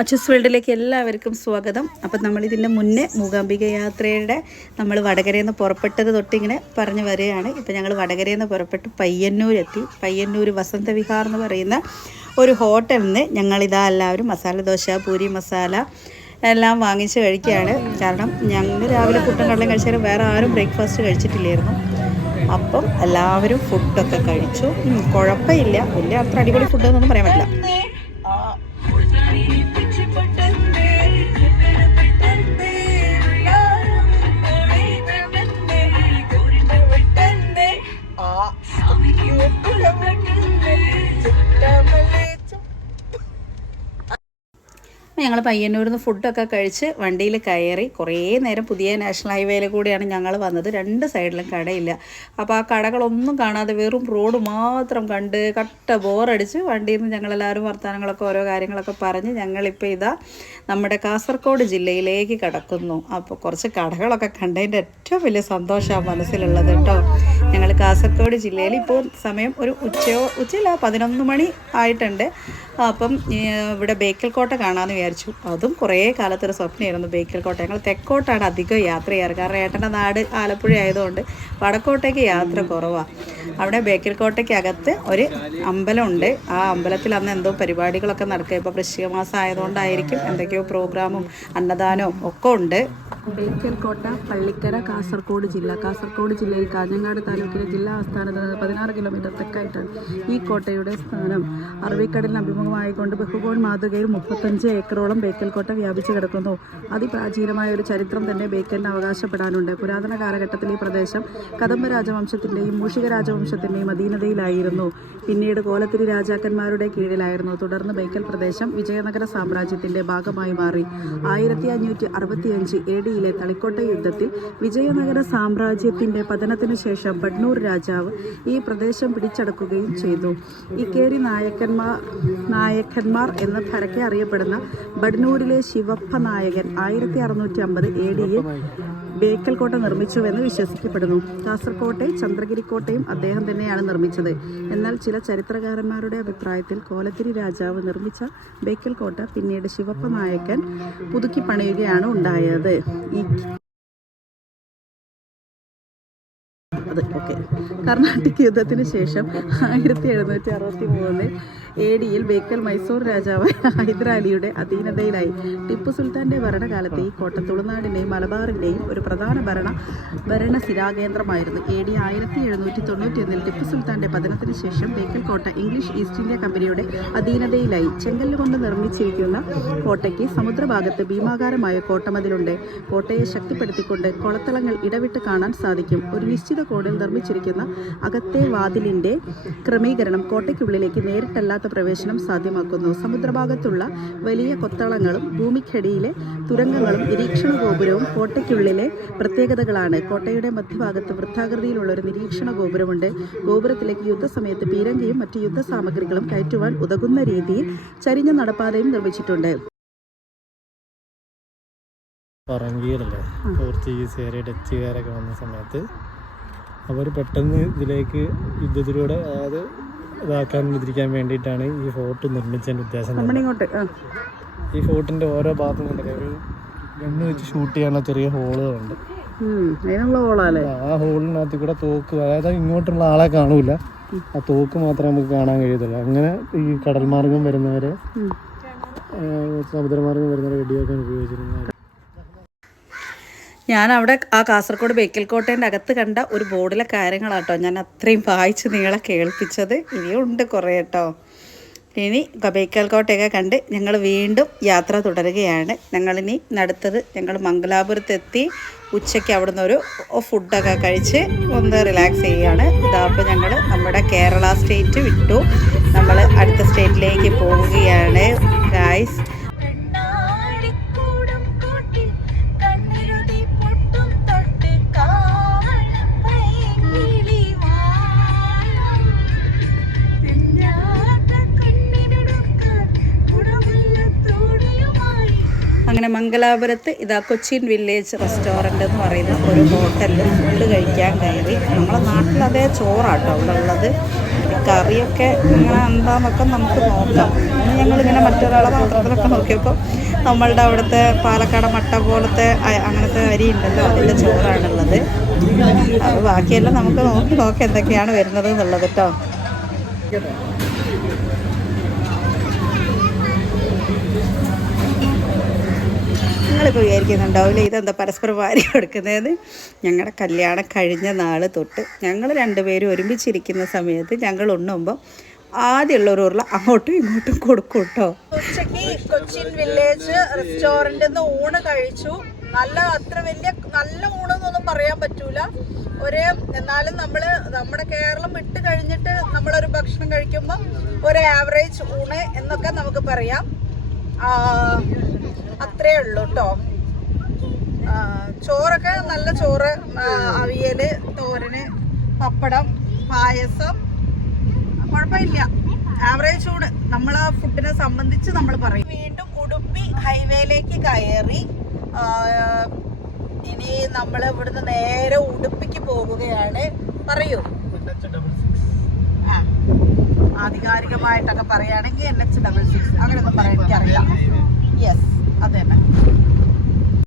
അച്ചൂസ് വേൾഡിലേക്ക് എല്ലാവർക്കും സ്വാഗതം. അപ്പം നമ്മളിതിൻ്റെ മുന്നേ മൂകാംബിക യാത്രയുടെ നമ്മൾ വടകരയിൽ നിന്ന് പുറപ്പെട്ടത് തൊട്ടിങ്ങനെ പറഞ്ഞു വരികയാണ്. ഇപ്പം ഞങ്ങൾ വടകരയിൽ നിന്ന് പുറപ്പെട്ട് പയ്യന്നൂരെത്തി. പയ്യന്നൂർ വസന്തവിഹാർ എന്ന് പറയുന്ന ഒരു ഹോട്ടലിൽ നിന്ന് ഞങ്ങളിതാ എല്ലാവരും മസാല ദോശ, പൂരി മസാല എല്ലാം വാങ്ങിച്ച് കഴിക്കുകയാണ്. കാരണം ഞങ്ങൾ രാവിലെ പുട്ടും കടലയും കഴിച്ചാലും വേറെ ആരും ബ്രേക്ക്ഫാസ്റ്റ് കഴിച്ചിട്ടില്ലായിരുന്നു. അപ്പം എല്ലാവരും ഫുഡൊക്കെ കഴിച്ചു. കുഴപ്പമില്ല, വലിയ അത്ര അടിപൊളി ഫുഡ് എന്നൊന്നും പറയാൻ പറ്റില്ല. ഞങ്ങൾ പയ്യന്നൂരിൽ നിന്ന് ഫുഡൊക്കെ കഴിച്ച് വണ്ടിയിൽ കയറി കുറേ നേരം പുതിയ നാഷണൽ ഹൈവേയിൽ കൂടിയാണ് ഞങ്ങൾ വന്നത്. രണ്ട് സൈഡിലും കടയില്ല. അപ്പോൾ ആ കടകളൊന്നും കാണാതെ വെറും റോഡ് മാത്രം കണ്ട് കട്ട ബോറടിച്ച് വണ്ടിയിൽ നിന്ന് ഞങ്ങളെല്ലാവരും വർത്തമാനങ്ങളൊക്കെ ഓരോ കാര്യങ്ങളൊക്കെ പറഞ്ഞ് ഞങ്ങളിപ്പോൾ ഇതാ നമ്മുടെ കാസർഗോഡ് ജില്ലയിലേക്ക് കടക്കുന്നു. അപ്പോൾ കുറച്ച് കടകളൊക്കെ കണ്ടതിൻ്റെ ഏറ്റവും വലിയ സന്തോഷമാണ് മനസ്സിലുള്ളത് കേട്ടോ. ഞങ്ങൾ കാസർഗോഡ് ജില്ലയിൽ ഇപ്പോൾ സമയം ഒരു ഉച്ചയില്ല 11 മണി ആയിട്ടുണ്ട്. അപ്പം ഇവിടെ ബേക്കൽ കോട്ട കാണാമെന്ന് വിചാരിച്ചു. അതും കുറേ കാലത്തൊരു സ്വപ്നമായിരുന്നു ബേക്കൽ കോട്ട. ഞങ്ങൾ തെക്കോട്ടാണ് അധികം യാത്ര ചെയ്യാറ്. കാരണം ഏട്ടൻ്റെ നാട് ആലപ്പുഴ ആയതുകൊണ്ട് വടക്കോട്ടേക്ക് യാത്ര കുറവാണ്. അവിടെ ബേക്കൽ കോട്ടയ്ക്കകത്ത് ഒരു അമ്പലമുണ്ട്. ആ അമ്പലത്തിൽ അന്ന് എന്തോ പരിപാടികളൊക്കെ നടക്കുക. ഇപ്പോൾ വൃശ്ചിക മാസം ആയതുകൊണ്ടായിരിക്കും എന്തൊക്കെയോ പ്രോഗ്രാമും അന്നദാനവും ഒക്കെ ഉണ്ട്. ബേക്കൽ കോട്ട പള്ളിക്കര, കാസർഗോഡ് ജില്ല. കാസർഗോഡ് ജില്ലയിൽ കാഞ്ഞങ്ങാട് താലൂക്കിലെ ജില്ലാ ആസ്ഥാനത്ത് നിന്ന് 16 കിലോമീറ്റർ തെക്കായിട്ടാണ് ഈ കോട്ടയുടെ സ്ഥാനം. അറബിക്കടലിന് അഭിമുഖമായിക്കൊണ്ട് ബഹുകോൺ മാതൃകയിൽ 35 ഏക്കറോളം ബേക്കൽ കോട്ട വ്യാപിച്ചു കിടക്കുന്നു. അതിപ്രാചീനമായ ഒരു ചരിത്രം തന്നെ ബേക്കലിന് അവകാശപ്പെടാനുണ്ട്. പുരാതന കാലഘട്ടത്തിൽ ഈ പ്രദേശം കദംബ രാജവംശത്തിൻ്റെയും മൂഷിക രാജവംശത്തിൻ്റെയും അധീനതയിലായിരുന്നു. പിന്നീട് കോലത്തിരി രാജാക്കന്മാരുടെ കീഴിലായിരുന്നു. തുടർന്ന് ബേക്കൽ പ്രദേശം വിജയനഗര സാമ്രാജ്യത്തിൻ്റെ ഭാഗമായി മാറി. 1565 AD തളിക്കോട്ട യുദ്ധത്തിൽ വിജയനഗര സാമ്രാജ്യത്തിൻ്റെ പതനത്തിനു ശേഷം ബഡ്നൂർ രാജാവ് ഈ പ്രദേശം പിടിച്ചടക്കുകയും ചെയ്തു. ഇക്കേരി നായക്കന്മാർ എന്ന പരക്കെ അറിയപ്പെടുന്ന ബഡ്നൂരിലെ ശിവപ്പ നായകൻ 1650 AD ബേക്കൽ കോട്ട നിർമ്മിച്ചുവെന്ന് വിശ്വസിക്കപ്പെടുന്നു. കാസർകോട്ടെ ചന്ദ്രഗിരിക്കോട്ടയും അദ്ദേഹം തന്നെയാണ് നിർമ്മിച്ചത്. എന്നാൽ ചില ചരിത്രകാരന്മാരുടെ അഭിപ്രായത്തിൽ കോലത്തിരി രാജാവ് നിർമ്മിച്ച ബേക്കൽ കോട്ട പിന്നീട് ശിവപ്പ നായക്കൻ പുതുക്കി പണിയുകയാണ് ഉണ്ടായത്. കർണാട്ടിക് യുദ്ധത്തിന് ശേഷം 1763 AD ബേക്കൽ മൈസൂർ രാജാവായ ഹൈദരാലിയുടെ അധീനതയിലായി. ടിപ്പു സുൽത്താന്റെ ഭരണകാലത്ത് ഈ കോട്ട തുളുനാടിൻ്റെയും മലബാറിൻ്റെയും ഒരു പ്രധാന ഭരണസിരാകേന്ദ്രമായിരുന്നു. AD 1791 ടിപ്പു സുൽത്താന്റെ പതനത്തിന് ശേഷം ബേക്കൽ കോട്ട ഇംഗ്ലീഷ് ഈസ്റ്റ് ഇന്ത്യ കമ്പനിയുടെ അധീനതയിലായി. ചെങ്കല്ല് കൊണ്ട് നിർമ്മിച്ചിരിക്കുന്ന കോട്ടയ്ക്ക് സമുദ്രഭാഗത്ത് ഭീമാകാരമായ കോട്ടമതിലുണ്ട്. കോട്ടയെ ശക്തിപ്പെടുത്തിക്കൊണ്ട് കൊളത്തളങ്ങൾ ഇടവിട്ട് കാണാൻ സാധിക്കും. ഒരു നിശ്ചിത കോണിൽ നിർമ്മിച്ചിരിക്കുന്ന അകത്തെ വാതിലിൻ്റെ ക്രമീകരണം കോട്ടയ്ക്കുള്ളിലേക്ക് നേരിട്ടല്ലാത്ത പ്രവേശനം സാധ്യമാക്കുന്നു. സമുദ്രഭാഗത്തുള്ള വലിയ കൊത്തളങ്ങളും ഭൂമിക്കടിയിലെ തുരങ്കങ്ങളും നിരീക്ഷണ ഗോപുരവും കോട്ടയ്ക്കുള്ളിലെ പ്രത്യേകതകളാണ്. കോട്ടയുടെ മധ്യഭാഗത്ത് വൃത്താകൃതിയിലുള്ള ഒരു നിരീക്ഷണ ഗോപുരമുണ്ട്. ഗോപുരത്തിലേക്ക് യുദ്ധസമയത്ത് പീരങ്കിയും മറ്റ് യുദ്ധസാമഗ്രികളും കയറ്റുവാൻ ഉതകുന്ന രീതിയിൽ ചരിഞ്ഞ നടപ്പാതയും നിർമ്മിച്ചിട്ടുണ്ട്. പറങ്കിയിലല്ലേ പോർച്ചുഗീസുകാരെ ഡച്ചുകാരൊക്കെ വന്ന സമയത്ത് അവർ പെട്ടെന്ന് ഇതിലേക്ക് യുദ്ധത്തിലൂടെ അതായത് ഇതാക്കാതിരിക്കാൻ വേണ്ടിയിട്ടാണ് ഈ ഫോർട്ട് നിർമ്മിച്ചതിൻ്റെ ഉദ്ദേശം. ഈ ഫോർട്ടിൻ്റെ ഓരോ ഭാഗത്തും ഒരു ഗണ്ണ് വെച്ച് ഷൂട്ട് ചെയ്യാനുള്ള ചെറിയ ഹോളുകളുണ്ട്. ആ ഹോളിനകത്ത് കൂടെ തോക്ക്, അതായത് ഇങ്ങോട്ടുള്ള ആളെ കാണൂല, ആ തോക്ക് മാത്രമേ നമുക്ക് കാണാൻ കഴിയത്തുള്ളൂ. അങ്ങനെ ഈ കടൽ മാർഗം വരുന്നവരെ സമുദ്രമാർഗം വരുന്നവരെ വെടിവെക്കാൻ ഉപയോഗിച്ചിരുന്നത്. ഞാനവിടെ ആ കാസർഗോഡ് ബേക്കൽ കോട്ടേൻ്റെ അകത്ത് കണ്ട ഒരു ബോർഡിലെ കാര്യങ്ങളാട്ടോ ഞാൻ അത്രയും വായിച്ച് നിങ്ങളെ കേൾപ്പിച്ചത്. ഇനിയുണ്ട് കുറേ കേട്ടോ. ഇനി ബേക്കൽ കോട്ടയൊക്കെ കണ്ട് ഞങ്ങൾ വീണ്ടും യാത്ര തുടരുകയാണ്. ഞങ്ങളിനി അടുത്തത് ഞങ്ങൾ മംഗലാപുരത്തെത്തി. ഉച്ചയ്ക്ക് അവിടുന്ന് ഒരു ഫുഡൊക്കെ കഴിച്ച് ഒന്ന് റിലാക്സ് ചെയ്യുകയാണ്. ഇതാപ്പോൾ ഞങ്ങൾ നമ്മുടെ കേരള സ്റ്റേറ്റ് വിട്ടു. നമ്മൾ അടുത്ത സ്റ്റേറ്റിലേക്ക് പോവുകയാണ് ഗായ്സ്. അങ്ങനെ മംഗലാപുരത്ത് ഇതാ കൊച്ചിൻ വില്ലേജ് റെസ്റ്റോറൻ്റ് എന്ന് പറയുന്ന ഒരു ഹോട്ടലിൽ ഫുഡ് കഴിക്കാൻ കയറി. നമ്മളെ നാട്ടിൽ അതേ ചോറാട്ടോ അവിടെ ഉള്ളത്. കറിയൊക്കെ ഇങ്ങനെ എന്താന്നൊക്കെ നമുക്ക് നോക്കാം. ഞങ്ങളിങ്ങനെ മറ്റൊരാളെ പാത്രത്തിലൊക്കെ നോക്കിയപ്പോൾ നമ്മളുടെ അവിടുത്തെ പാലക്കാട് മട്ട പോലത്തെ അങ്ങനത്തെ അരി ഉണ്ടല്ലോ, അതിൻ്റെ ചോറാണുള്ളത്. അത് ബാക്കിയെല്ലാം നമുക്ക് നോക്കി എന്തൊക്കെയാണ് വരുന്നത് എന്നുള്ളത് കേട്ടോ. നിങ്ങളിപ്പോൾ വിചാരിക്കുന്നുണ്ടാവില്ലേ ഇതെന്താ പരസ്പരം വാരി കൊടുക്കുന്നത്? ഞങ്ങളുടെ കല്യാണം കഴിഞ്ഞ നാൾ തൊട്ട് ഞങ്ങൾ രണ്ടുപേരും ഒരുമിച്ചിരിക്കുന്ന സമയത്ത് ഞങ്ങൾ ഉണ്ണുമ്പോൾ ആദ്യമുള്ള ഒരു ഉരുള അങ്ങോട്ടും ഇങ്ങോട്ടും കൊടുക്കും കേട്ടോ. ഉച്ചയ്ക്ക് കൊച്ചിൻ വില്ലേജ് റെസ്റ്റോറൻറ്റിൽ നിന്ന് ഊണ് കഴിച്ചു. അത്ര വലിയ നല്ല ഊണെന്നൊന്നും പറയാൻ പറ്റൂല. എന്നാലും നമ്മുടെ കേരളം വിട്ട് കഴിഞ്ഞിട്ട് നമ്മളൊരു ഭക്ഷണം കഴിക്കുമ്പോൾ ഒരു ആവറേജ് ഊണ് എന്നൊക്കെ നമുക്ക് പറയാം. അത്രേ ഉള്ളൂ കേട്ടോ. ചോറൊക്കെ നല്ല ചോറ്, അവിയല്, തോരന്, പപ്പടം, പായസം, കുഴപ്പമില്ല. ആവറേജ് ഊണ് നമ്മൾ ആ ഫുഡിനെ സംബന്ധിച്ച് നമ്മൾ പറയും. വീണ്ടും ഉടുപ്പി ഹൈവേയിലേക്ക് കയറി. ഇനി നമ്മൾ ഇവിടുന്ന് നേരെ ഉടുപ്പിക്ക് പോകുകയാണ്. പറയൂ. ആധികാരികമായിട്ടൊക്കെ പറയുകയാണെങ്കിൽ NH66 അങ്ങനെയൊന്നും പറയാൻ എനിക്കറിയില്ല. യെസ്, അത് തന്നെ.